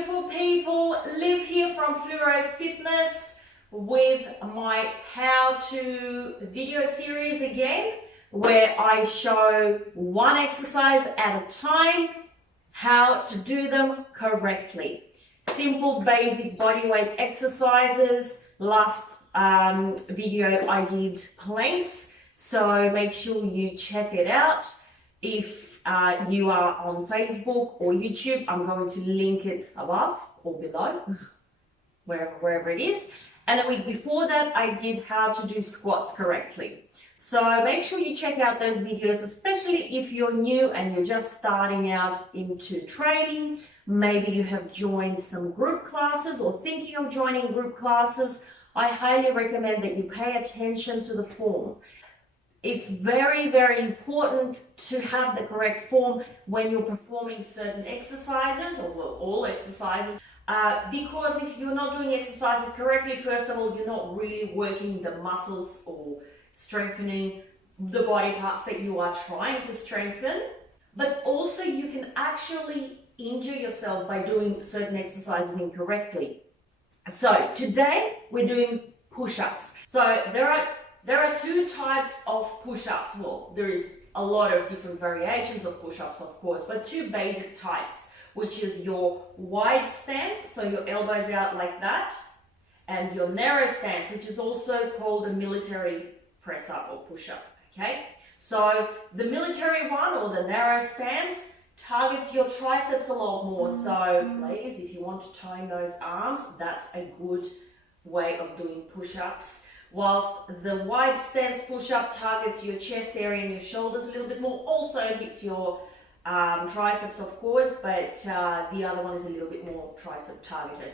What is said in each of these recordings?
beautiful people. Liv here from Fluoro Fitness with my how-to video series again, where I show one exercise at a time, how to do them correctly. Simple, basic bodyweight exercises. Last video I did planks, so make sure you check it out. If you are on Facebook or YouTube, I'm going to link it above or below, wherever it is. And the week before that, I did how to do squats correctly. So make sure you check out those videos, especially if you're new and you're just starting out into training. Maybe you have joined some group classes or thinking of joining group classes. I highly recommend that you pay attention to the form. It's very, very important to have the correct form when you're performing certain exercises, or well, all exercises, because if you're not doing exercises correctly, first of all, you're not really working the muscles or strengthening the body parts that you are trying to strengthen. But also you can actually injure yourself by doing certain exercises incorrectly. So today we're doing push-ups. So there are two types of push-ups. Well, there is a lot of different variations of push-ups, of course, but two basic types, which is your wide stance, so your elbows out like that, and your narrow stance, which is also called a military press-up or push-up, okay? So the military one, or the narrow stance, targets your triceps a lot more. So ladies, if you want to tone those arms, that's a good way of doing push-ups. Whilst the wide stance push-up targets your chest area and your shoulders a little bit more, also hits your triceps, of course, but the other one is a little bit more tricep targeted.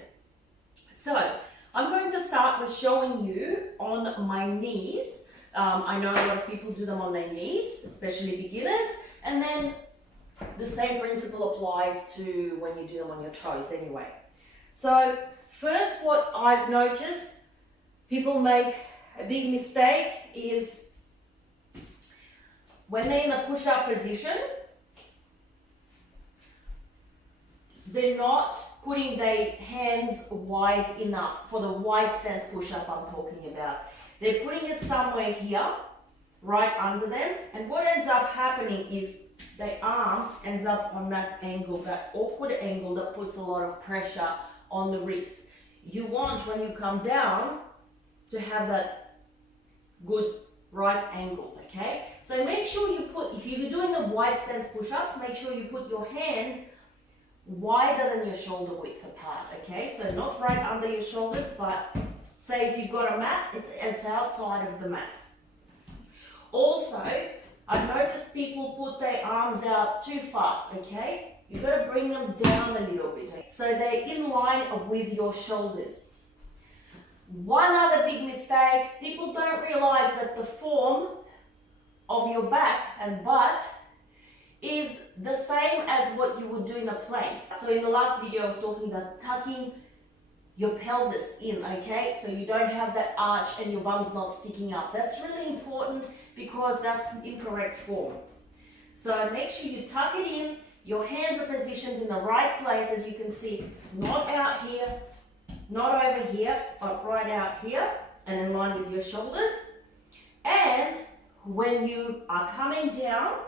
So I'm going to start with showing you on my knees. I know a lot of people do them on their knees, especially beginners, and then the same principle applies to when you do them on your toes anyway. So first, what I've noticed people make a big mistake is when they're in a push-up position, they're not putting their hands wide enough for the wide stance push-up I'm talking about. They're putting it somewhere here, right under them, and what ends up happening is their arm ends up on that angle, that awkward angle that puts a lot of pressure on the wrist. You want, when you come down, to have that good right angle, okay? So make sure you put, if you're doing the wide stance push-ups, make sure you put your hands wider than your shoulder width apart, okay? So not right under your shoulders, but say if you've got a mat, it's outside of the mat. Also, I've noticed people put their arms out too far, okay? You've got to bring them down a little bit, okay? So they're in line with your shoulders. One other big mistake, people don't realize that the form of your back and butt is the same as what you would do in a plank. So in the last video I was talking about tucking your pelvis in, okay? So you don't have that arch and your bum's not sticking up. That's really important because that's incorrect form. So make sure you tuck it in, your hands are positioned in the right place, as you can see, not out here, not over here, but right out here and in line with your shoulders. And when you are coming down,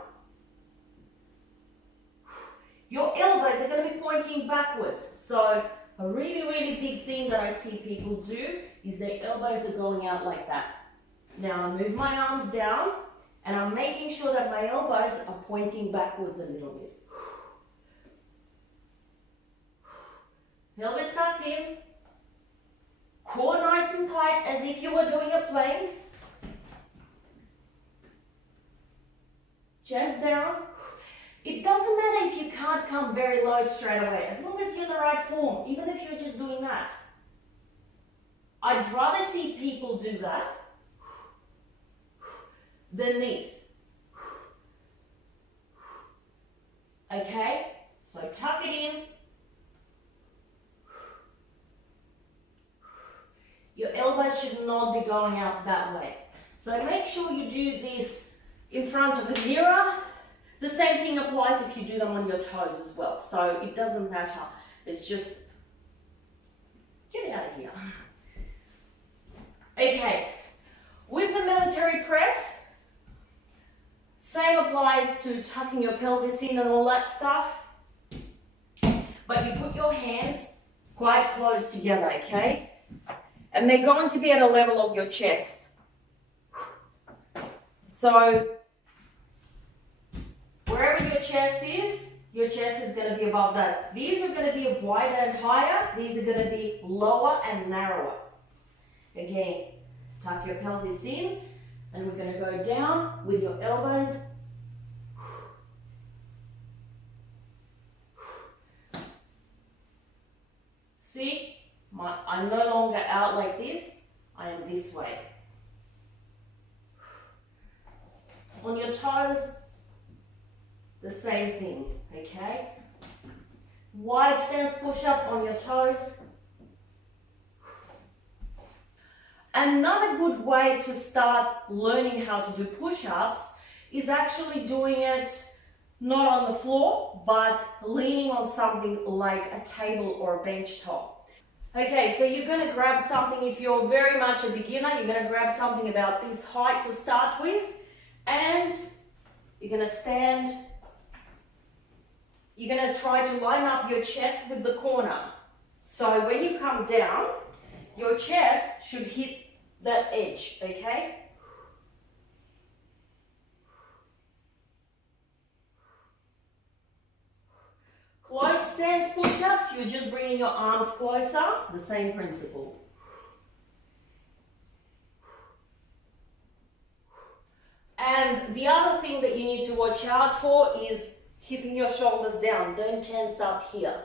your elbows are going to be pointing backwards. So a really, really big thing that I see people do is their elbows are going out like that. Now I move my arms down and I'm making sure that my elbows are pointing backwards a little bit. Elbows tucked in. Core nice and tight as if you were doing a plank. Chest down. It doesn't matter if you can't come very low straight away, as long as you're in the right form, even if you're just doing that. I'd rather see people do that than this. Okay? So tuck it in. Your elbows should not be going out that way. So make sure you do this in front of a mirror. The same thing applies if you do them on your toes as well. So it doesn't matter. It's just Get out of here. Okay, with the military press, same applies to tucking your pelvis in and all that stuff. But you put your hands quite close together, okay? And they're going to be at a level of your chest. So, wherever your chest is going to be above that. These are going to be wider and higher. These are going to be lower and narrower. Again, tuck your pelvis in, and we're going to go down with your elbows. See, I'm no longer out like this, I am this way. On your toes, the same thing, okay? Wide stance push-up on your toes. Another good way to start learning how to do push-ups is actually doing it not on the floor, but leaning on something like a table or a bench top. Okay, so you're going to grab something, if you're very much a beginner, you're going to grab something about this height to start with, and you're going to stand. You're going to try to line up your chest with the corner. So when you come down, your chest should hit that edge, okay? Close stance push-ups, you're just bringing your arms closer, the same principle. And the other thing that you need to watch out for is keeping your shoulders down. Don't tense up here.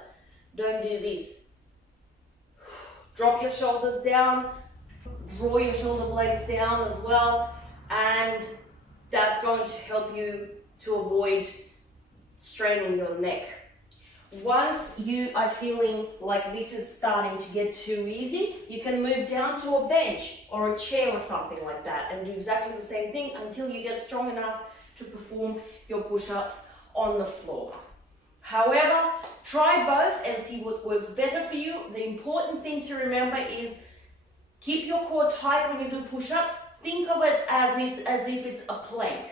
Don't do this. Drop your shoulders down, draw your shoulder blades down as well, and that's going to help you to avoid straining your neck. Once you are feeling like this is starting to get too easy, you can move down to a bench or a chair or something like that and do exactly the same thing until you get strong enough to perform your push-ups on the floor. However, try both and see what works better for you. The important thing to remember is keep your core tight when you do push-ups. Think of it as if it's a plank.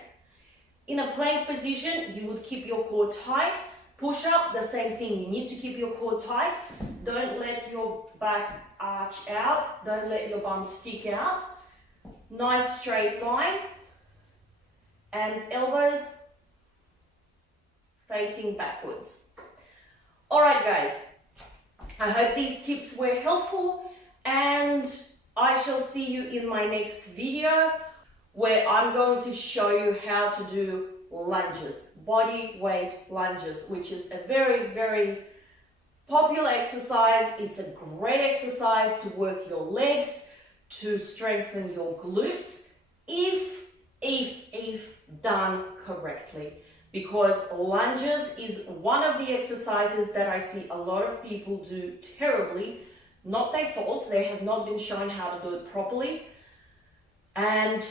In a plank position, you would keep your core tight. Push up, the same thing. You need to keep your core tight. Don't let your back arch out. Don't let your bum stick out. Nice straight line. And elbows facing backwards. Alright guys, I hope these tips were helpful, and I shall see you in my next video where I'm going to show you how to do lunges, body weight lunges, which is a very, very popular exercise. It's a great exercise to work your legs, to strengthen your glutes, if done correctly. Because lunges is one of the exercises that I see a lot of people do terribly. Not their fault, they have not been shown how to do it properly, and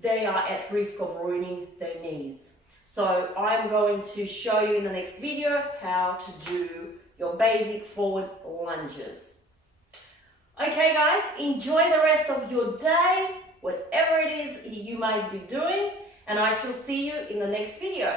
they are at risk of ruining their knees. So I'm going to show you in the next video how to do your basic forward lunges. Okay guys, enjoy the rest of your day, whatever it is you might be doing, and I shall see you in the next video.